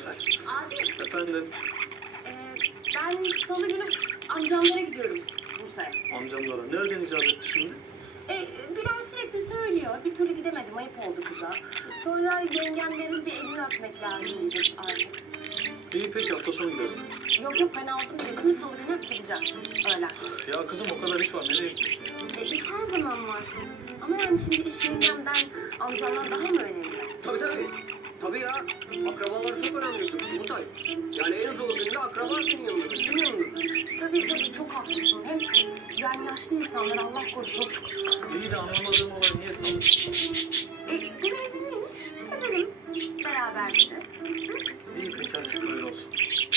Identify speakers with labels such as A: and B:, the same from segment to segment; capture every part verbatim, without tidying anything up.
A: Abi,
B: Efendim,
A: e, ben salı günü amcamlara gidiyorum Bursa'ya.
B: amcamlara nereden icap etti şimdi?
A: E, Bilal sürekli söylüyor. Bir türlü gidemedim. Ayıp oldu kıza. Sonra yengemlerin bir elini öpmek lazım dedi artık.
B: İyi peki, hafta sonu gidersin.
A: Yok yok ben aldım biletimi. Salı günü gideceğim. Öyle.
B: Ya kızım o kadar iş var, nereye gidiyorsun?
A: E, iş her zaman var. Ama yani şimdi iş yengemden amcamdan daha mı önemli?
C: Tabii tabii. Tabii ya. Akrabalar çok önemlidir Sumutay. Yani en zor günde akraba senin yanındadır. Kim yanındadır?
A: Tabii tabii çok haklısın. Hem yani yaşlı insanlar Allah korusun.
B: İyi de anlamadığım olay niye sandın?
A: E, bugün izinliymiş. Gezelim beraber dedi.
B: İyi peki, hadi böyle olsun.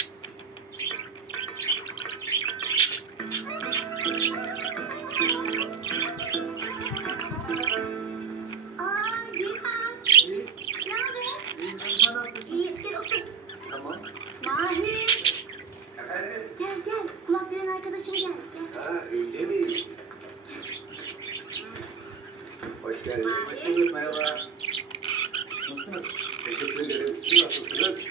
D: Aa, Gülhan. Ne haber? İyi, gel otur.
C: Tamam.
D: Mahir.
C: Efendim?
D: Gel gel. Kulak veren arkadaşım geldi. Gel.
C: Ha öyle mi? Hoş geldiniz.
D: Hoş
C: bulduk, merhaba. Nasılsınız? Teşekkür ederim. Siz nasılsınız?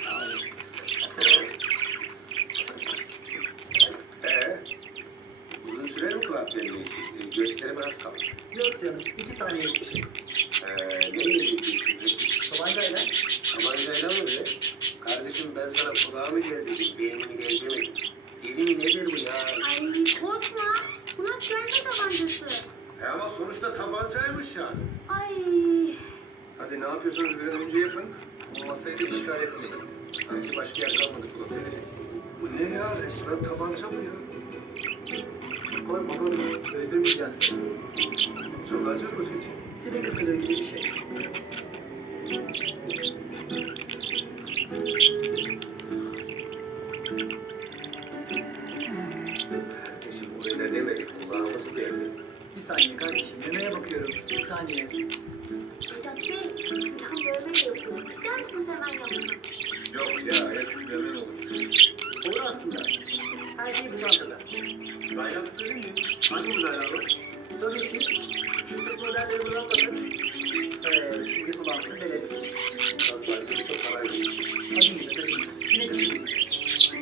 C: Ee, uzun süre mi kulak vermeyi için? Gösterime az kaldı.
E: Yok canım, iki saniye bir şey.
C: Ee, ne yiyeceksin şimdi?
E: Tabancayla.
C: Tabancayla mı be? Kardeşim ben sana kulağımı gel dedim, beğenimi gel demedim. Deli mi nedir bu ya?
D: Ay korkma. Kulak verme tabancası.
C: E ama sonuçta tabancaymış yani.
D: Ay.
C: Hadi ne yapıyorsanız bir an önce yapın. Bu masayı da işgal etmeyin. Sanki başka yer kalmadı kulak verecek. Bu ne ya? Resmen tabanca bu ya.
E: Korkma korkma, öldürmeyeceğim seni.
C: Çok acır mı peki?
E: Sinek ısırığı gibi bir şey.
C: Herkesi bu öyle demedik. Kulağımız geldi.
E: Bir saniye kardeşim, yemeğe bakıyorum. Bir saniye.
D: Vedat Bey, Gülhan dövme de yapıyor. İster misiniz hemen yapsın?
C: Yok ya, hep Süleyman olur.
E: Olur aslında. Her şey bu çantada.
C: Ben yaptırayım mı? Hangi bu dayalı?
E: Tabii ki. Yusuf modelleri buradan bakın. Evet, şimdi kulağımızı delelim.
C: Bak acırsa parayı.
E: Hadi iyice, hadi iyice. Sinek ısırığı.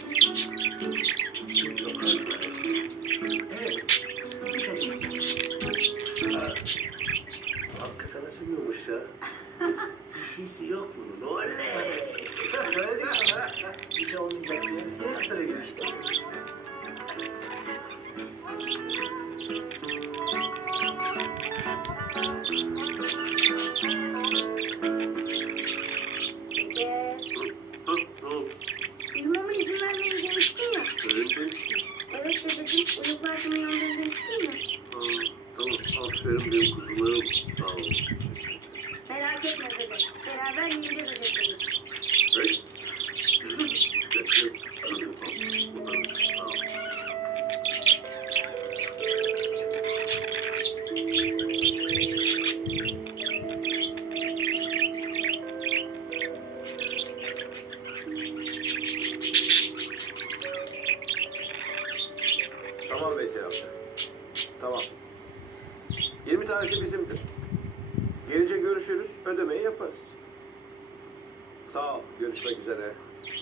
C: Yok arkadaşım.
E: Evet. Bir seçenek.
C: Ha. Hakikaten acımıyormuş ya. Bir şeysi yok bunun. Oley!
E: Söyledik sana. Bir şey olmayacak diye. Sinek ısırığı gibi işte.
D: Dede.
C: Hı, ne oldu?
D: Uyumama izin vermeyin demiştin ya.
C: Öyle
D: Evet dedeciğim. Uyuklarsam uyandırın demiştin ya.
C: Aa, tamam, aferin benim kuzularım. Sağ ol.
D: Merak etme dede. Beraber yiyeceğiz ödevleri.
C: Hey. Bekle. Hadi bakalım. Bakalım. Sağ ol. Tamam Veysel amca. Tamam. yirmi tanesi bizimdir. Gelince görüşürüz, ödemeyi yaparız. Sağ ol, görüşmek üzere.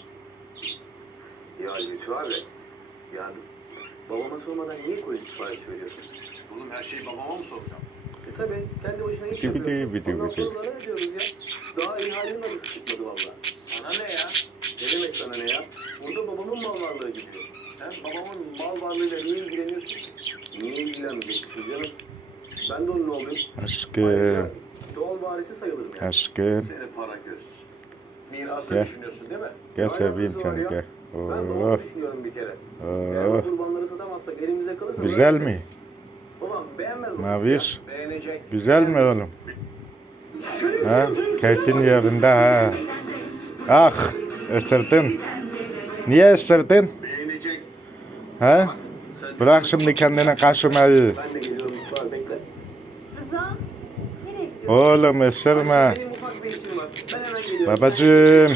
C: Ya Lütfü abi, yani babama sormadan niye koyun siparişi veriyorsun?
F: Oğlum her şeyi babama mı soracağım?
C: E tabi, kendi başına iş
G: Bidi bidi
C: yapıyorsun.
G: bidi
C: Ondan sonra
G: bidi.
C: zarar ediyoruz ya. Daha ihalenin adısı çıkmadı valla.
F: Sana ne ya?
C: Ne demek sana ne ya? Burada babamın mal varlığı gidiyor. Sen babamın mal varlığıyla niye ilgileniyorsun ki? Niye ilgilenmeyeceksin canım? Ben de onun oğluyum.
G: Aşkım,
C: Ayrıca doğal varisi sayılırım yani.
G: aşkım.
F: Seni para göz. Mirası
G: Gel.
F: düşünüyorsun değil mi?
G: Gel
C: Ne
G: seveyim
C: alakası var
G: seni
C: ya?
G: gel.
C: Ben
G: Oo,
C: babamı düşünüyorum bir kere. Eğer
G: oo.
C: bu kurbanları satamazsak elimize kalırsa...
G: Güzel mi?
C: Babam beğenmez mi?
G: Maviş,
F: Beğenecek.
G: güzel mi oğlum? Ha? Keyfin yerinde ha. Ah, ısırdın. Niye ısırdın?
F: Beğenecek.
G: Ha? Bırak şimdi kendine kaşımayı.
C: Ben de geliyorum. Var bekle.
A: Rıza, nereye gidiyorsun?
G: Oğlum ısırma.
C: Benim ufak bir işim var. Ben hemen geliyorum.
G: Babacığım.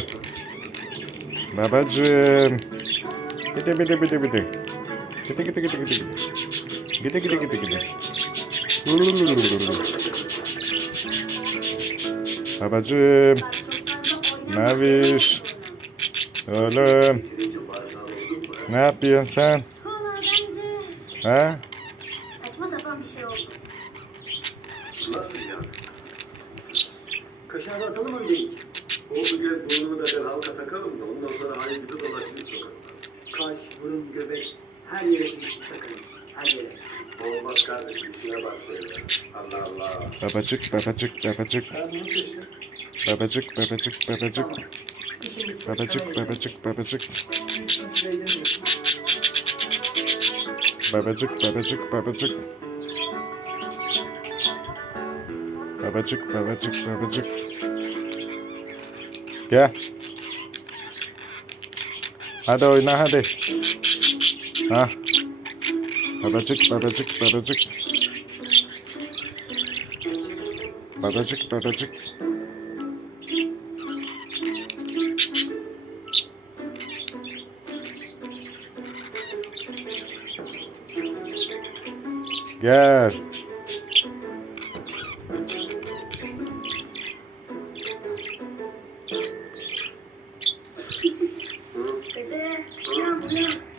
G: Babacığım. Gide gide gide gide. Gide gide gide gide. Gide gide gide gide. Babacığım. Maviş. Oğlum
C: Girince barışan oldun mu?
G: ne yapıyorsun sen?
D: Valla bence
G: Ha?
D: saçma sapan bir şey oldu.
C: Nasıl yani?
E: Kaşarda atalım mı değil?
C: Oldu gel burnumu da ben halka takalım da ondan sonra aynı gibi dolaşayım sokakta.
E: Kaş, burun, göbek, her yere bir takalım. Her yere.
C: Olmaz kardeşim işine bak sen ya. Allah Allah.
G: Babacık babacık babacık.
B: Ben bunu seçtim.
G: Babacık babacık babacık.
E: İşin bitsin.
G: Babacık babacık babacık.
B: Hiç beğenmiyorum.
G: Babacık babacık babacık. Babacık babacık babacık. Gel. Hadi oyna hadi. Ha. Babacık babacık babacık. Babacık babacık. Gel.
D: Dede, uyan uyan.